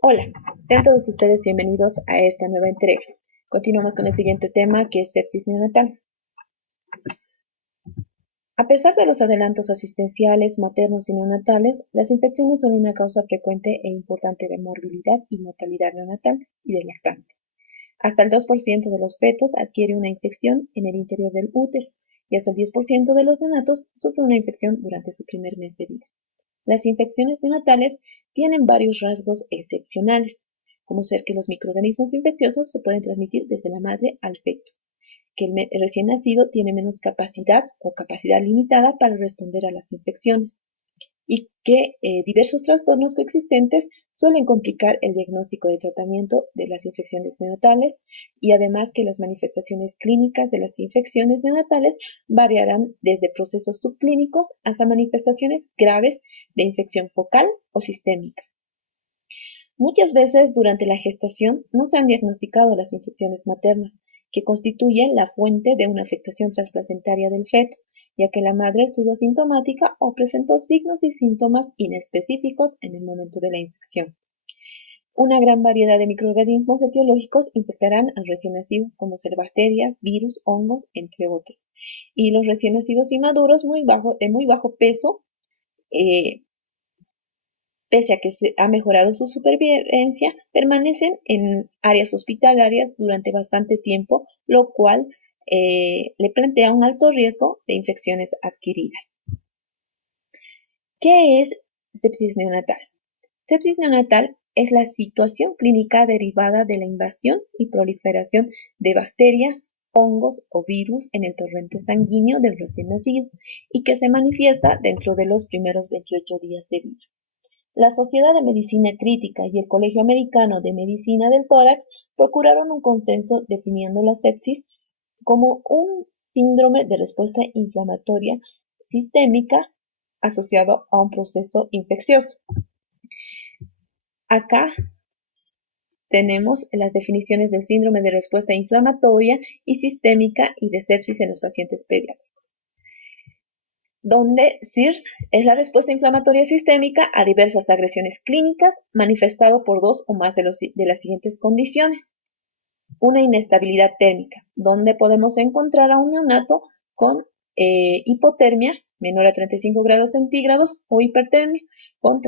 Hola, sean todos ustedes bienvenidos a esta nueva entrega. Continuamos con el siguiente tema que es sepsis neonatal. A pesar de los adelantos asistenciales maternos y neonatales, las infecciones son una causa frecuente e importante de morbilidad y mortalidad neonatal y del lactante. Hasta el 2% de los fetos adquiere una infección en el interior del útero y hasta el 10% de los neonatos sufre una infección durante su primer mes de vida. Las infecciones neonatales tienen varios rasgos excepcionales, como ser que los microorganismos infecciosos se pueden transmitir desde la madre al feto, que el recién nacido tiene menos capacidad o capacidad limitada para responder a las infecciones y que diversos trastornos coexistentes suelen complicar el diagnóstico de tratamiento de las infecciones neonatales y además que las manifestaciones clínicas de las infecciones neonatales variarán desde procesos subclínicos hasta manifestaciones graves de infección focal o sistémica. Muchas veces durante la gestación no se han diagnosticado las infecciones maternas, que constituyen la fuente de una afectación transplacentaria del feto, ya que la madre estuvo asintomática o presentó signos y síntomas inespecíficos en el momento de la infección. Una gran variedad de microorganismos etiológicos infectarán al recién nacido, como ser bacterias, virus, hongos, entre otros. Y los recién nacidos inmaduros de muy bajo peso, eh, pese a que se ha mejorado su supervivencia, permanecen en áreas hospitalarias durante bastante tiempo, lo cual le plantea un alto riesgo de infecciones adquiridas. ¿Qué es sepsis neonatal? Sepsis neonatal es la situación clínica derivada de la invasión y proliferación de bacterias, hongos o virus en el torrente sanguíneo del recién nacido y que se manifiesta dentro de los primeros 28 días de vida. La Sociedad de Medicina Crítica y el Colegio Americano de Medicina del Tórax procuraron un consenso definiendo la sepsis como un síndrome de respuesta inflamatoria sistémica asociado a un proceso infeccioso. Acá tenemos las definiciones del síndrome de respuesta inflamatoria y sistémica y de sepsis en los pacientes pediátricos, donde SIRS es la respuesta inflamatoria sistémica a diversas agresiones clínicas manifestado por dos o más de las siguientes condiciones. Una inestabilidad térmica, donde podemos encontrar a un neonato con hipotermia menor a 35 grados centígrados o hipertermia con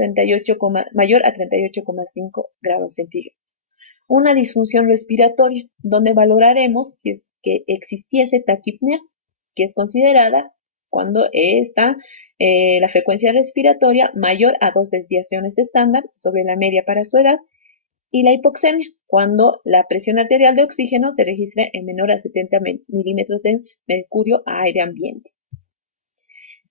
mayor a 38,5 grados centígrados. Una disfunción respiratoria, donde valoraremos si es que existiese taquipnea, que es considerada cuando está la frecuencia respiratoria mayor a 2 desviaciones estándar sobre la media para su edad, y la hipoxemia, cuando la presión arterial de oxígeno se registra en menor a 70 milímetros de mercurio a aire ambiente.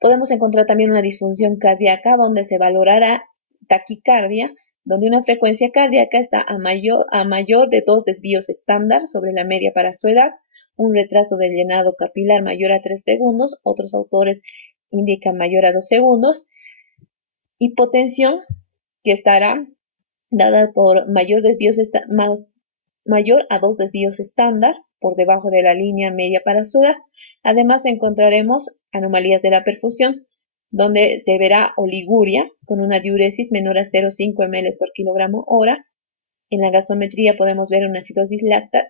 Podemos encontrar también una disfunción cardíaca donde se valorará taquicardia, donde una frecuencia cardíaca está a mayor de 2 desvíos estándar sobre la media para su edad, un retraso del llenado capilar mayor a 3 segundos, otros autores indican mayor a 2 segundos, hipotensión que estará dada por mayor a 2 desvíos estándar por debajo de la línea media para su edad. Además encontraremos anomalías de la perfusión, donde se verá oliguria con una diuresis menor a 0,5 ml por kilogramo hora. En la gasometría podemos ver una acidosis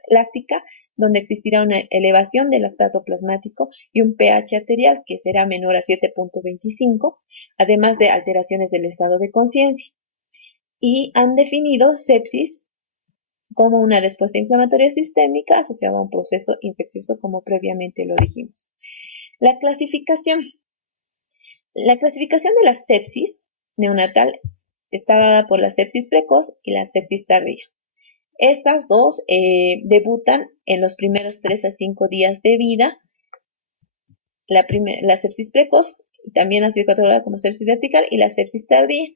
láctica, donde existirá una elevación del lactato plasmático y un pH arterial que será menor a 7,25, además de alteraciones del estado de conciencia. Y han definido sepsis como una respuesta inflamatoria sistémica asociada a un proceso infeccioso, como previamente lo dijimos. La clasificación. La clasificación de la sepsis neonatal está dada por la sepsis precoz y la sepsis tardía. Estas dos debutan en los primeros 3 a 5 días de vida. La sepsis precoz, también ha sido catalogada como sepsis vertical, y la sepsis tardía,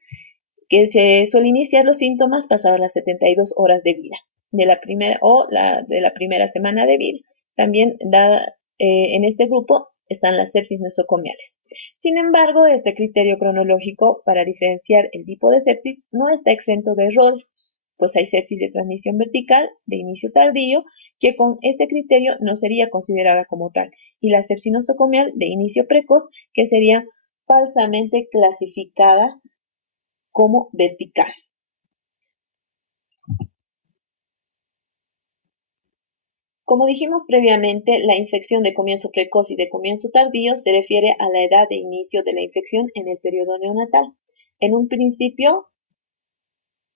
que se suele iniciar los síntomas pasadas las 72 horas de vida de la primera semana de vida. También en este grupo están las sepsis nosocomiales. Sin embargo, este criterio cronológico para diferenciar el tipo de sepsis no está exento de errores, pues hay sepsis de transmisión vertical de inicio tardío que con este criterio no sería considerada como tal, y la sepsis nosocomial de inicio precoz que sería falsamente clasificada como vertical. Como dijimos previamente, la infección de comienzo precoz y de comienzo tardío se refiere a la edad de inicio de la infección en el periodo neonatal. En un principio,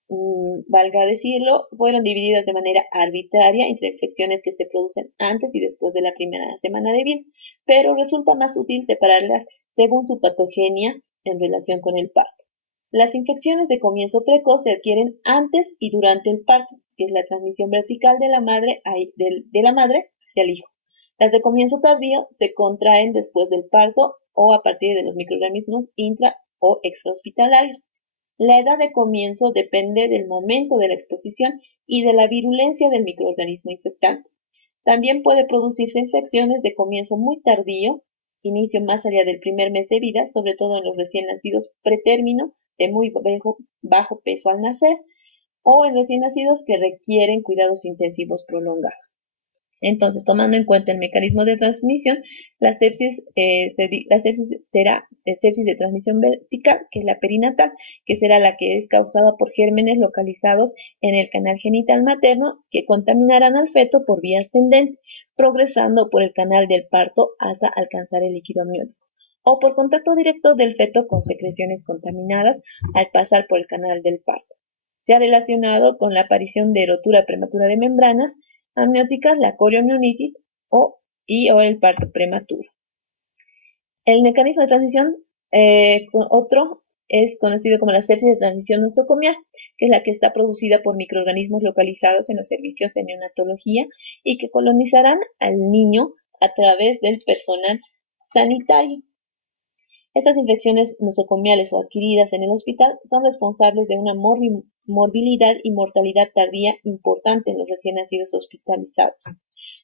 valga decirlo, fueron divididas de manera arbitraria entre infecciones que se producen antes y después de la primera semana de vida, pero resulta más útil separarlas según su patogenia en relación con el parto. Las infecciones de comienzo precoz se adquieren antes y durante el parto, que es la transmisión vertical de la madre hacia el hijo. Las de comienzo tardío se contraen después del parto o a partir de los microorganismos intra o extrahospitalarios. La edad de comienzo depende del momento de la exposición y de la virulencia del microorganismo infectante. También puede producirse infecciones de comienzo muy tardío, inicio más allá del primer mes de vida, sobre todo en los recién nacidos pretérmino, de muy bajo peso al nacer, o en recién nacidos que requieren cuidados intensivos prolongados. Entonces, tomando en cuenta el mecanismo de transmisión, la sepsis será sepsis de transmisión vertical, que es la perinatal, que será la que es causada por gérmenes localizados en el canal genital materno que contaminarán al feto por vía ascendente, progresando por el canal del parto hasta alcanzar el líquido amniótico, o por contacto directo del feto con secreciones contaminadas al pasar por el canal del parto. Se ha relacionado con la aparición de rotura prematura de membranas amnióticas, la coriomionitis o el parto prematuro. El mecanismo de transmisión otro es conocido como la sepsis de transmisión nosocomial, que es la que está producida por microorganismos localizados en los servicios de neonatología y que colonizarán al niño a través del personal sanitario. Estas infecciones nosocomiales o adquiridas en el hospital son responsables de una morbilidad y mortalidad tardía importante en los recién nacidos hospitalizados.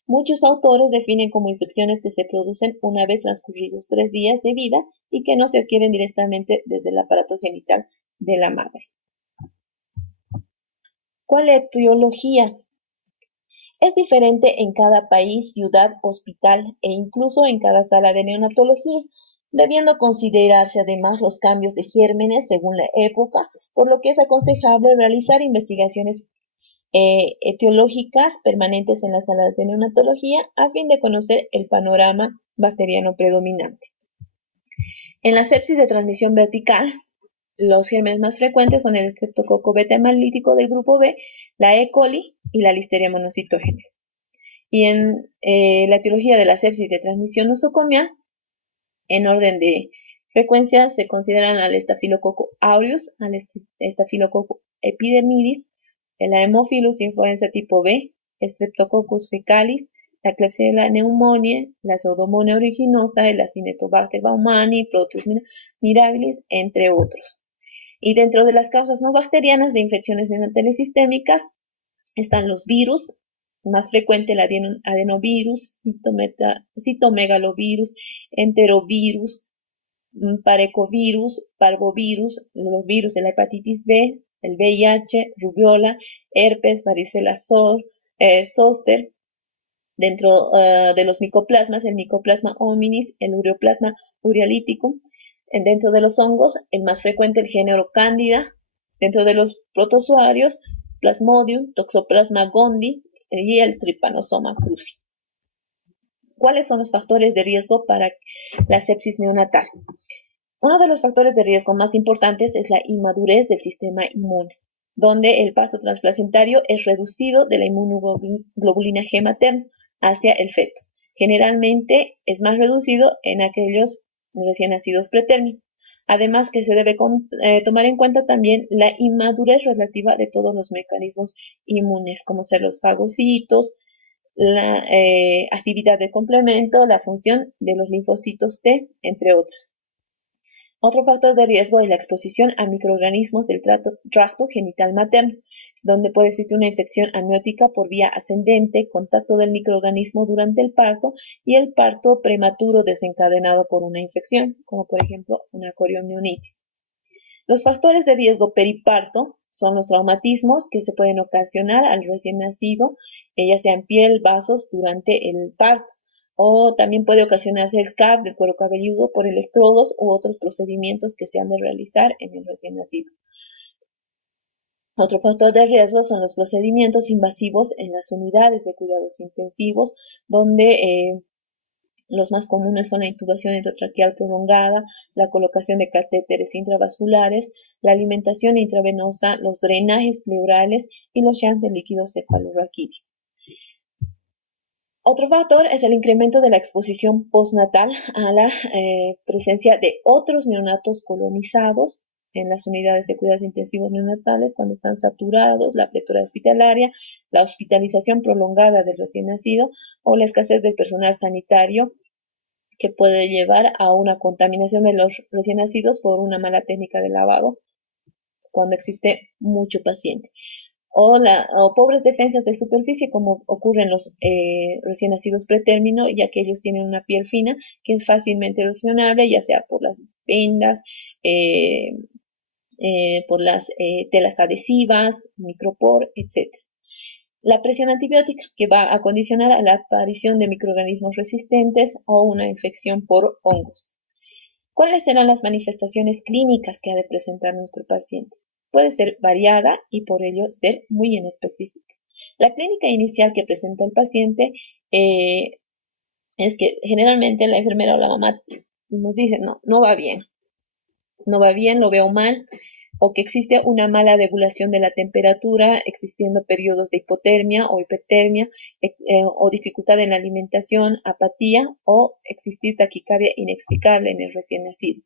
Muchos autores definen como infecciones que se producen una vez transcurridos 3 días de vida y que no se adquieren directamente desde el aparato genital de la madre. ¿Cuál es la etiología? Es diferente en cada país, ciudad, hospital e incluso en cada sala de neonatología, debiendo considerarse además los cambios de gérmenes según la época, por lo que es aconsejable realizar investigaciones etiológicas permanentes en las salas de neonatología a fin de conocer el panorama bacteriano predominante. En la sepsis de transmisión vertical, los gérmenes más frecuentes son el Streptococo beta hemolítico del grupo B, la E. coli y la Listeria monocytogenes. Y en la etiología de la sepsis de transmisión nosocomial, en orden de frecuencia se consideran al Staphylococcus aureus, al Staphylococcus epidermidis, el Haemophilus influenza tipo B, Streptococcus fecalis, la Klebsiella pneumoniae, la Pseudomonas aeruginosa, el Acinetobacter baumannii, Proteus mirabilis, entre otros. Y dentro de las causas no bacterianas de infecciones neonatales sistémicas están los virus, más frecuente el adenovirus, citomegalovirus, enterovirus, parecovirus, parvovirus, los virus de la hepatitis B, el VIH, rubiola, herpes, varicela zoster. Dentro de los micoplasmas, el Mycoplasma hominis, el Ureaplasma urealyticum. Dentro de los hongos, el más frecuente el género Candida. Dentro de los protozoarios, Plasmodium, Toxoplasma gondii y el Trypanosoma cruzi. ¿Cuáles son los factores de riesgo para la sepsis neonatal? Uno de los factores de riesgo más importantes es la inmadurez del sistema inmune, donde el paso transplacentario es reducido de la inmunoglobulina G materno hacia el feto. Generalmente es más reducido en aquellos recién nacidos pretérmino. Además que se debe tomar en cuenta también la inmadurez relativa de todos los mecanismos inmunes, como ser los fagocitos, la actividad de complemento, la función de los linfocitos T, entre otros. Otro factor de riesgo es la exposición a microorganismos del tracto genital materno, donde puede existir una infección amniótica por vía ascendente, contacto del microorganismo durante el parto y el parto prematuro desencadenado por una infección, como por ejemplo una coriomionitis. Los factores de riesgo periparto son los traumatismos que se pueden ocasionar al recién nacido, ya sea en piel, vasos, durante el parto. O también puede ocasionarse el SCAR del cuero cabelludo por electrodos u otros procedimientos que se han de realizar en el recién nacido. Otro factor de riesgo son los procedimientos invasivos en las unidades de cuidados intensivos, donde los más comunes son la intubación endotraqueal prolongada, la colocación de catéteres intravasculares, la alimentación intravenosa, los drenajes pleurales y los shunts de líquido cefalorraquídeo. Otro factor es el incremento de la exposición postnatal a la presencia de otros neonatos colonizados en las unidades de cuidados intensivos neonatales cuando están saturados, la pletora hospitalaria, la hospitalización prolongada del recién nacido o la escasez del personal sanitario que puede llevar a una contaminación de los recién nacidos por una mala técnica de lavado cuando existe mucho paciente. O pobres defensas de superficie, como ocurre en los recién nacidos pretérmino, ya que ellos tienen una piel fina que es fácilmente erosionable, ya sea por las vendas, eh, por las telas adhesivas, micropor, etc. La presión antibiótica, que va a condicionar a la aparición de microorganismos resistentes o una infección por hongos. ¿Cuáles serán las manifestaciones clínicas que ha de presentar nuestro paciente? Puede ser variada y por ello ser muy inespecífica. La clínica inicial que presenta el paciente es que generalmente la enfermera o la mamá nos dice, no va bien, no va bien, lo veo mal, o que existe una mala regulación de la temperatura, existiendo periodos de hipotermia o hipertermia, o dificultad en la alimentación, apatía o existir taquicardia inexplicable en el recién nacido.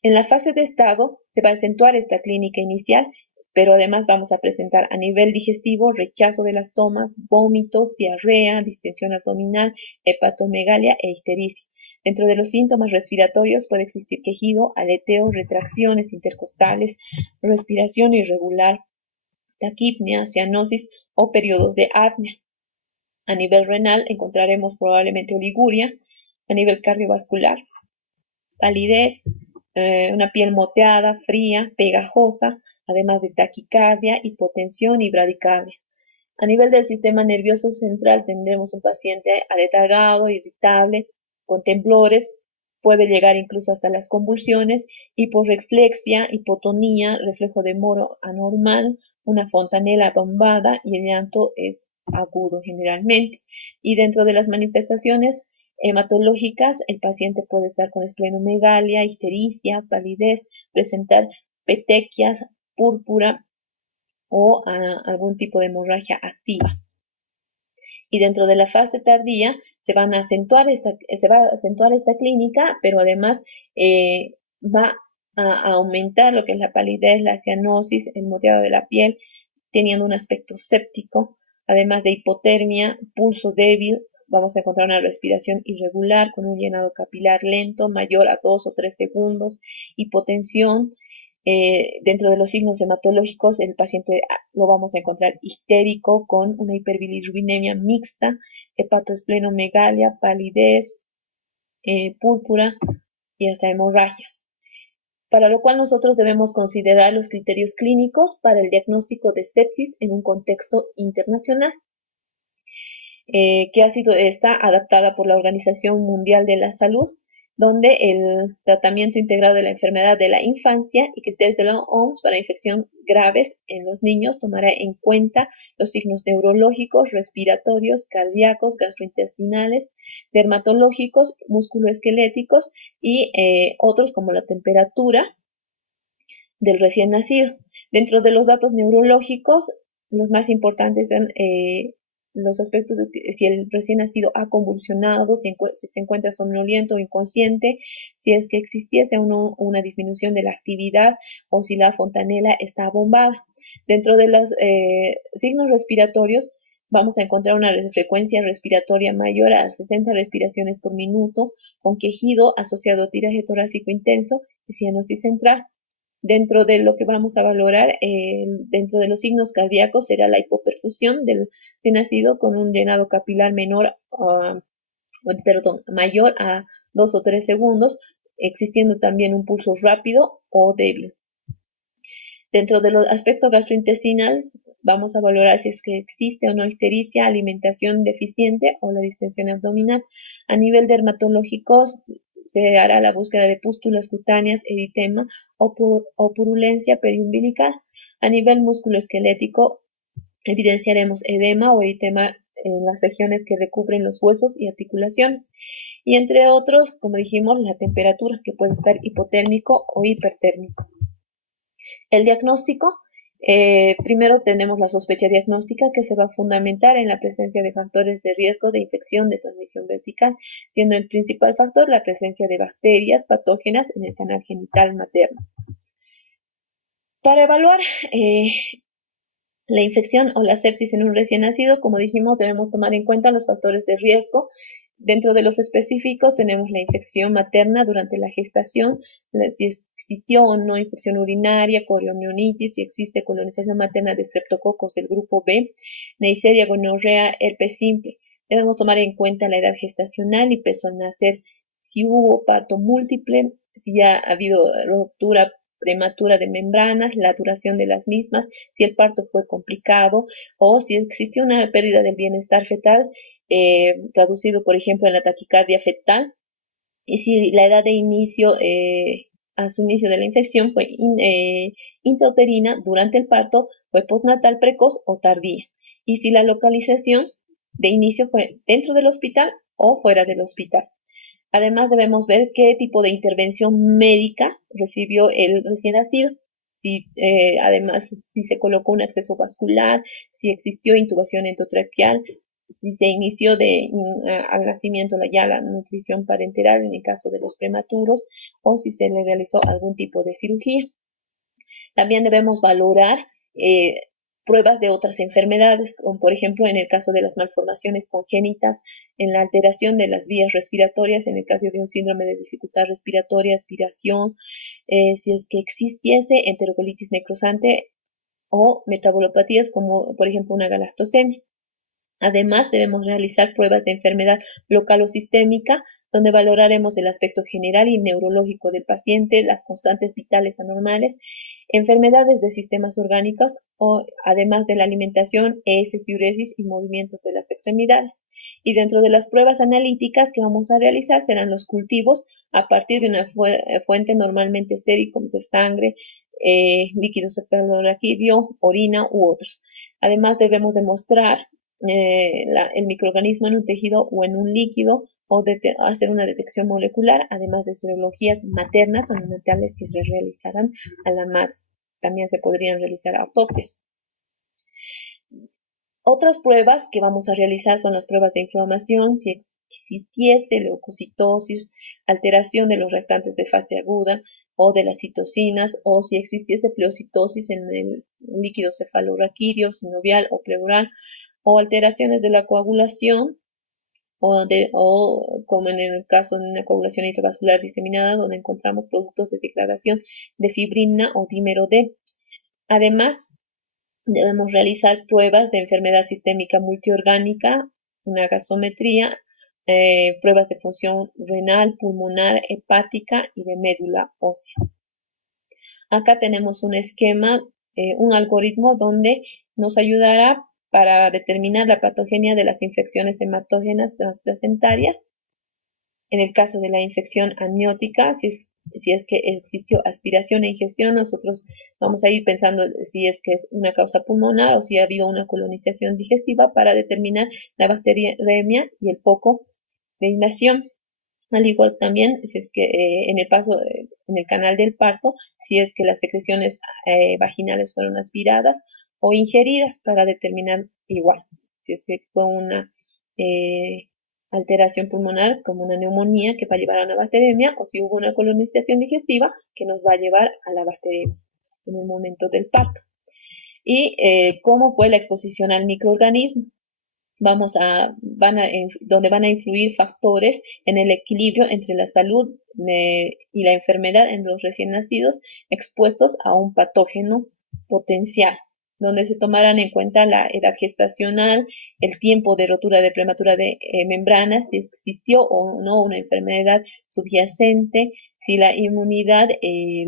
En la fase de estado se va a acentuar esta clínica inicial, pero además vamos a presentar a nivel digestivo rechazo de las tomas, vómitos, diarrea, distensión abdominal, hepatomegalia e ictericia. Dentro de los síntomas respiratorios puede existir quejido, aleteo, retracciones intercostales, respiración irregular, taquipnea, cianosis o periodos de apnea. A nivel renal encontraremos probablemente oliguria. A nivel cardiovascular, palidez, una piel moteada, fría, pegajosa, además de taquicardia, hipotensión y bradicardia. A nivel del sistema nervioso central tendremos un paciente aletargado, irritable, con temblores, puede llegar incluso hasta las convulsiones, hiporreflexia, hipotonía, reflejo de Moro anormal, una fontanela bombada y el llanto es agudo generalmente. Y dentro de las manifestaciones hematológicas, el paciente puede estar con esplenomegalia, ictericia, palidez, presentar petequias, púrpura o algún tipo de hemorragia activa. Y dentro de la fase tardía se va a acentuar esta clínica, pero además va a aumentar lo que es la palidez, la cianosis, el moteado de la piel, teniendo un aspecto séptico, además de hipotermia, pulso débil. Vamos a encontrar una respiración irregular con un llenado capilar lento, mayor a 2 o 3 segundos, hipotensión. Dentro de los signos hematológicos, el paciente lo vamos a encontrar histérico con una hiperbilirrubinemia mixta, hepatoesplenomegalia, palidez, púrpura y hasta hemorragias. Para lo cual nosotros debemos considerar los criterios clínicos para el diagnóstico de sepsis en un contexto internacional, que ha sido adaptada por la Organización Mundial de la Salud, donde el tratamiento integrado de la enfermedad de la infancia y criterios de la OMS para infección graves en los niños tomará en cuenta los signos neurológicos, respiratorios, cardíacos, gastrointestinales, dermatológicos, musculoesqueléticos y otros como la temperatura del recién nacido. Dentro de los datos neurológicos, los más importantes son los aspectos de que si el recién nacido ha convulsionado, si se encuentra somnoliento o inconsciente, si es que existiese una disminución de la actividad o si la fontanela está bombada. Dentro de los signos respiratorios, vamos a encontrar una frecuencia respiratoria mayor a 60 respiraciones por minuto, con quejido asociado a tiraje torácico intenso y cianosis central. Dentro de lo que vamos a valorar, dentro de los signos cardíacos, será la hipoperfusión del nacido con un llenado capilar mayor a 2 o 3 segundos, existiendo también un pulso rápido o débil. Dentro del aspecto gastrointestinal, vamos a valorar si es que existe o no ictericia, alimentación deficiente o la distensión abdominal. A nivel dermatológico, se hará la búsqueda de pústulas cutáneas, eritema o purulencia periumbilical. A nivel musculoesquelético, evidenciaremos edema o eritema en las regiones que recubren los huesos y articulaciones. Y entre otros, como dijimos, la temperatura, que puede estar hipotérmico o hipertérmico. El diagnóstico, primero tenemos la sospecha diagnóstica, que se va a fundamentar en la presencia de factores de riesgo de infección de transmisión vertical, siendo el principal factor la presencia de bacterias patógenas en el canal genital materno. Para evaluar la infección o la sepsis en un recién nacido, como dijimos, debemos tomar en cuenta los factores de riesgo. Dentro de los específicos tenemos la infección materna durante la gestación, si existió o no infección urinaria, coriomionitis, si existe colonización materna de estreptococos del grupo B, Neisseria, gonorrea, herpes simple. Debemos tomar en cuenta la edad gestacional y peso al nacer, si hubo parto múltiple, si ya ha habido ruptura prematura de membranas, la duración de las mismas, si el parto fue complicado o si existió una pérdida del bienestar fetal, traducido por ejemplo en la taquicardia fetal, y si la edad de inicio, a su inicio de la infección fue intrauterina, durante el parto fue postnatal precoz o tardía, y si la localización de inicio fue dentro del hospital o fuera del hospital. Además, debemos ver qué tipo de intervención médica recibió el recién nacido. Además, si se colocó un acceso vascular, si existió intubación endotraqueal, si se inició al nacimiento ya la nutrición parenteral en el caso de los prematuros, o si se le realizó algún tipo de cirugía. También debemos valorar pruebas de otras enfermedades, como por ejemplo en el caso de las malformaciones congénitas, en la alteración de las vías respiratorias, en el caso de un síndrome de dificultad respiratoria, aspiración, si es que existiese enterocolitis necrosante o metabolopatías como por ejemplo una galactosemia. Además, debemos realizar pruebas de enfermedad local o sistémica, donde valoraremos el aspecto general y neurológico del paciente, las constantes vitales anormales, enfermedades de sistemas orgánicos, o además de la alimentación, heces, diuresis y movimientos de las extremidades. Y dentro de las pruebas analíticas que vamos a realizar serán los cultivos a partir de una fuente normalmente estéril, como es sangre, líquido cefalorraquídeo, orina u otros. Además, debemos demostrar el microorganismo en un tejido o en un líquido, o hacer una detección molecular, además de serologías maternas o neonatales que se realizarán a la madre. También se podrían realizar autopsias. Otras pruebas que vamos a realizar son las pruebas de inflamación, si existiese leucocitosis, alteración de los restantes de fase aguda o de las citocinas, o si existiese pleocitosis en el líquido cefalorraquídeo, sinovial o pleural, o alteraciones de la coagulación, o como en el caso de una coagulación intravascular diseminada, donde encontramos productos de degradación de fibrina o dímero D. Además, debemos realizar pruebas de enfermedad sistémica multiorgánica, una gasometría, pruebas de función renal, pulmonar, hepática y de médula ósea. Acá tenemos un esquema, un algoritmo donde nos ayudará para determinar la patogenia de las infecciones hematógenas transplacentarias. En el caso de la infección amniótica, si es que existió aspiración e ingestión, nosotros vamos a ir pensando si es que es una causa pulmonar o si ha habido una colonización digestiva, para determinar la bacteriemia y el foco de inhalación. Al igual también, si es que en el paso, en el canal del parto, si es que las secreciones vaginales fueron aspiradas o ingeridas, para determinar igual si es que fue una alteración pulmonar como una neumonía que va a llevar a una bacteremia, o si hubo una colonización digestiva que nos va a llevar a la bacteremia en el momento del parto. Y cómo fue la exposición al microorganismo. Donde van a influir factores en el equilibrio entre la salud y la enfermedad en los recién nacidos expuestos a un patógeno potencial, donde se tomarán en cuenta la edad gestacional, el tiempo de rotura de prematura de membranas, si existió o no una enfermedad subyacente, si la inmunidad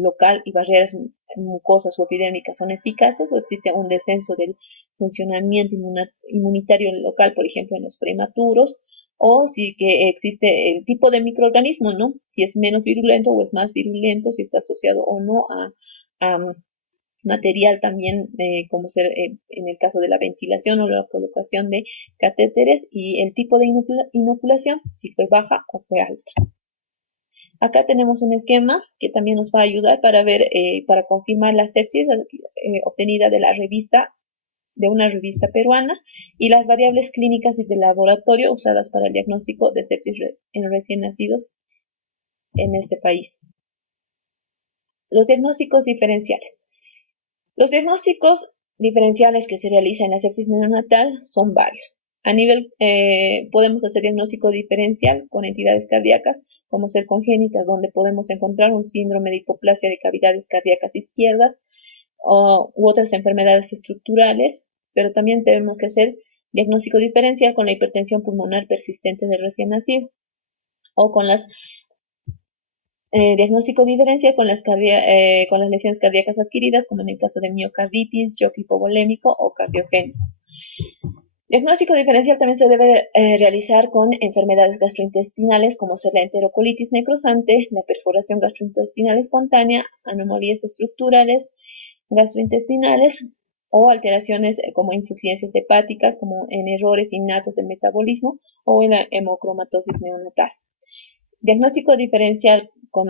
local y barreras mucosas o epidémicas son eficaces, o existe un descenso del funcionamiento inmunitario local, por ejemplo, en los prematuros, o si que existe el tipo de microorganismo, ¿no? Si es menos virulento o es más virulento, si está asociado o no a material también, como ser en el caso de la ventilación o la colocación de catéteres, y el tipo de inoculación, si fue baja o fue alta. Acá tenemos un esquema que también nos va a ayudar para ver, para confirmar la sepsis obtenida de una revista peruana, y las variables clínicas y de laboratorio usadas para el diagnóstico de sepsis en recién nacidos en este país. Los diagnósticos diferenciales. Los diagnósticos diferenciales que se realizan en la sepsis neonatal son varios. A nivel, podemos hacer diagnóstico diferencial con entidades cardíacas, como ser congénitas, donde podemos encontrar un síndrome de hipoplasia de cavidades cardíacas izquierdas u otras enfermedades estructurales, pero también tenemos que hacer diagnóstico diferencial con la hipertensión pulmonar persistente del recién nacido, o con las diagnóstico diferencial con con las lesiones cardíacas adquiridas, como en el caso de miocarditis, shock hipovolémico o cardiogénico. Diagnóstico diferencial también se debe realizar con enfermedades gastrointestinales, como ser la enterocolitis necrosante, la perforación gastrointestinal espontánea, anomalías estructurales gastrointestinales o alteraciones como insuficiencias hepáticas, como en errores innatos del metabolismo o en la hemocromatosis neonatal. Diagnóstico diferencial con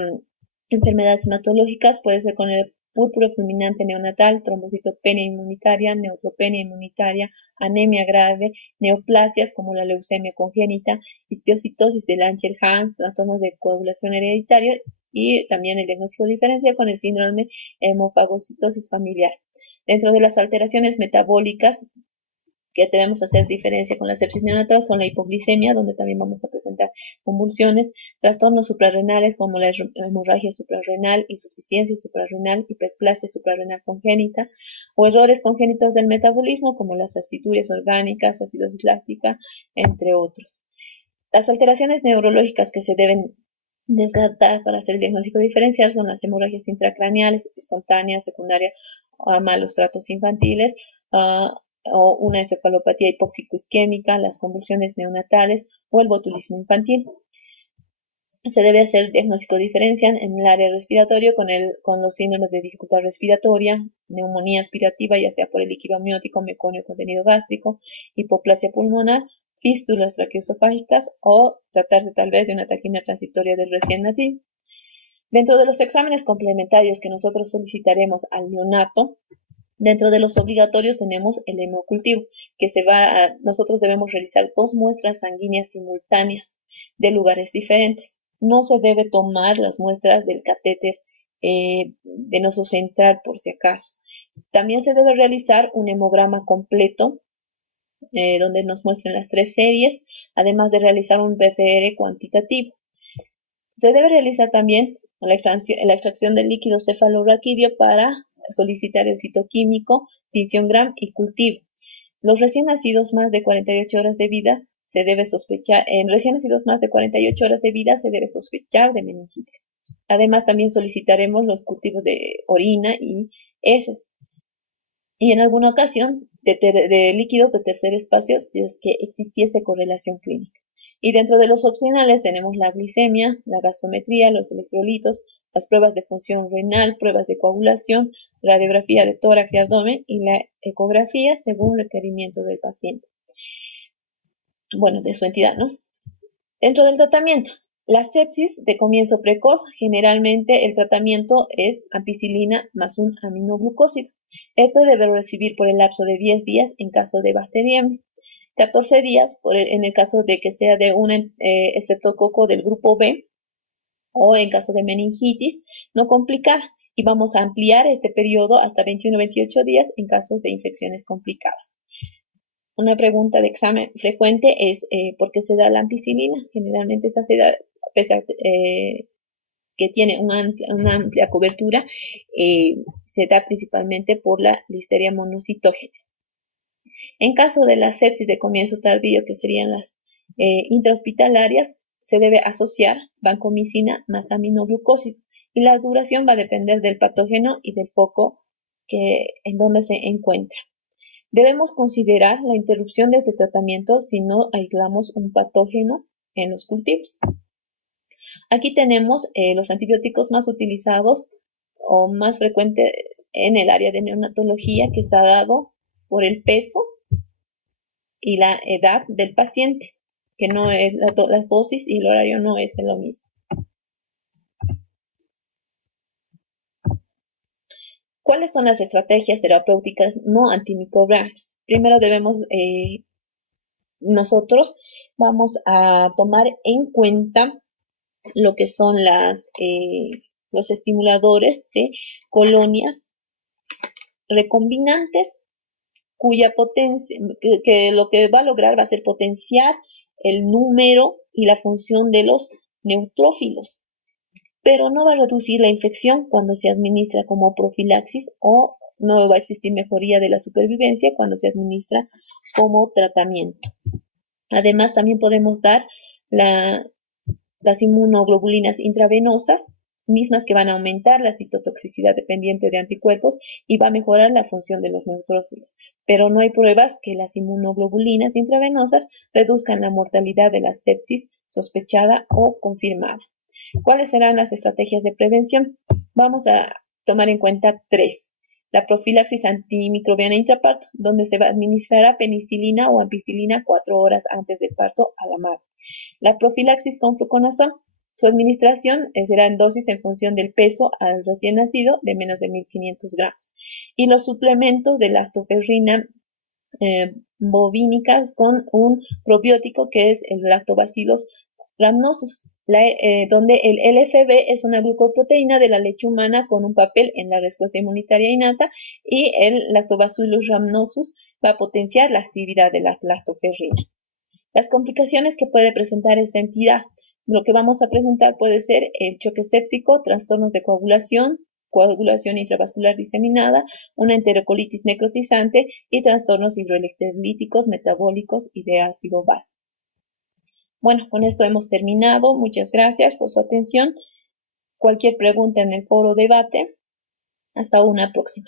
enfermedades hematológicas puede ser con el púrpura fulminante neonatal, trombocitopenia inmunitaria, neutropenia inmunitaria, anemia grave, neoplasias como la leucemia congénita, histiocytosis de Langerhans, trastornos de coagulación hereditaria, y también el diagnóstico diferencial con el síndrome hemofagocitosis familiar. Dentro de las alteraciones metabólicas que debemos hacer diferencia con la sepsis neonatal son la hipoglicemia, donde también vamos a presentar convulsiones, trastornos suprarrenales como la hemorragia suprarrenal, insuficiencia suprarrenal, hiperplasia suprarrenal congénita, o errores congénitos del metabolismo como las acidurias orgánicas, acidosis láctica, entre otros. Las alteraciones neurológicas que se deben descartar para hacer el diagnóstico diferencial son las hemorragias intracraneales, espontáneas, secundarias a malos tratos infantiles, o una encefalopatía hipóxico-isquémica, las convulsiones neonatales o el botulismo infantil. Se debe hacer diagnóstico diferencial en el área respiratorio con los síndromes de dificultad respiratoria, neumonía aspirativa, ya sea por el líquido amniótico, meconio contenido gástrico, hipoplasia pulmonar, fístulas traqueoesofágicas o tratarse tal vez de una taquimia transitoria del recién nacido. Dentro de los exámenes complementarios que nosotros solicitaremos al neonato, dentro de los obligatorios tenemos el hemocultivo, que nosotros debemos realizar 2 muestras sanguíneas simultáneas de lugares diferentes. No se debe tomar las muestras del catéter venoso central por si acaso. También se debe realizar un hemograma completo donde nos muestren las 3 series, además de realizar un PCR cuantitativo. Se debe realizar también la extracción del líquido cefalorraquídeo para solicitar el citoquímico, tinción Gram y cultivo. Los recién nacidos más de 48 horas de vida se debe sospechar, en recién nacidos más de 48 horas de vida se debe sospechar de meningitis. Además, también solicitaremos los cultivos de orina y heces. Y en alguna ocasión de líquidos de tercer espacio si es que existiese correlación clínica. Y dentro de los opcionales tenemos la glicemia, la gasometría, los electrolitos, las pruebas de función renal, pruebas de coagulación, radiografía de tórax y abdomen y la ecografía según requerimiento del paciente. Bueno, de su entidad, ¿no? Dentro del tratamiento, la sepsis de comienzo precoz, generalmente el tratamiento es ampicilina más un aminoglucósido. Esto debe recibir por el lapso de 10 días en caso de bacteriemia, 14 días en el caso de que sea de un estreptococo del grupo B o en caso de meningitis no complicada, y vamos a ampliar este periodo hasta 21-28 días en casos de infecciones complicadas. Una pregunta de examen frecuente es ¿por qué se da la ampicilina? Generalmente esta se da, a pesar que tiene una amplia cobertura, se da principalmente por la Listeria monocitógenes. En caso de la sepsis de comienzo tardío, que serían las intrahospitalarias, se debe asociar vancomicina más aminoglucósido, y la duración va a depender del patógeno y del foco en donde se encuentra. Debemos considerar la interrupción de este tratamiento si no aislamos un patógeno en los cultivos. Aquí tenemos los antibióticos más utilizados o más frecuente en el área de neonatología, que está dado por el peso y la edad del paciente, que no es las dosis y el horario no es lo mismo. ¿Cuáles son las estrategias terapéuticas no antimicrobianas? Primero nosotros vamos a tomar en cuenta lo que son los estimuladores de colonias recombinantes, cuya potencia, que lo que va a lograr va a ser potenciar el número y la función de los neutrófilos, pero no va a reducir la infección cuando se administra como profilaxis, o no va a existir mejoría de la supervivencia cuando se administra como tratamiento. Además, también podemos dar las inmunoglobulinas intravenosas, mismas que van a aumentar la citotoxicidad dependiente de anticuerpos y va a mejorar la función de los neutrófilos. Pero no hay pruebas que las inmunoglobulinas intravenosas reduzcan la mortalidad de la sepsis sospechada o confirmada. ¿Cuáles serán las estrategias de prevención? Vamos a tomar en cuenta 3. La profilaxis antimicrobiana intraparto, donde se administrará penicilina o ampicilina 4 horas antes del parto a la madre. La profilaxis con fluconazol, su administración será en dosis en función del peso al recién nacido de menos de 1500 gramos. Y los suplementos de lactoferrina bovínica con un probiótico que es el Lactobacillus rhamnosus, donde el LFB es una glucoproteína de la leche humana con un papel en la respuesta inmunitaria innata, y el Lactobacillus rhamnosus va a potenciar la actividad de la lactoferrina. Las complicaciones que puede presentar esta entidad. Lo que vamos a presentar puede ser el choque séptico, trastornos de coagulación intravascular diseminada, una enterocolitis necrotizante y trastornos hidroelectrolíticos metabólicos y de ácido básico. Bueno, con esto hemos terminado. Muchas gracias por su atención. Cualquier pregunta en el foro debate. Hasta una próxima.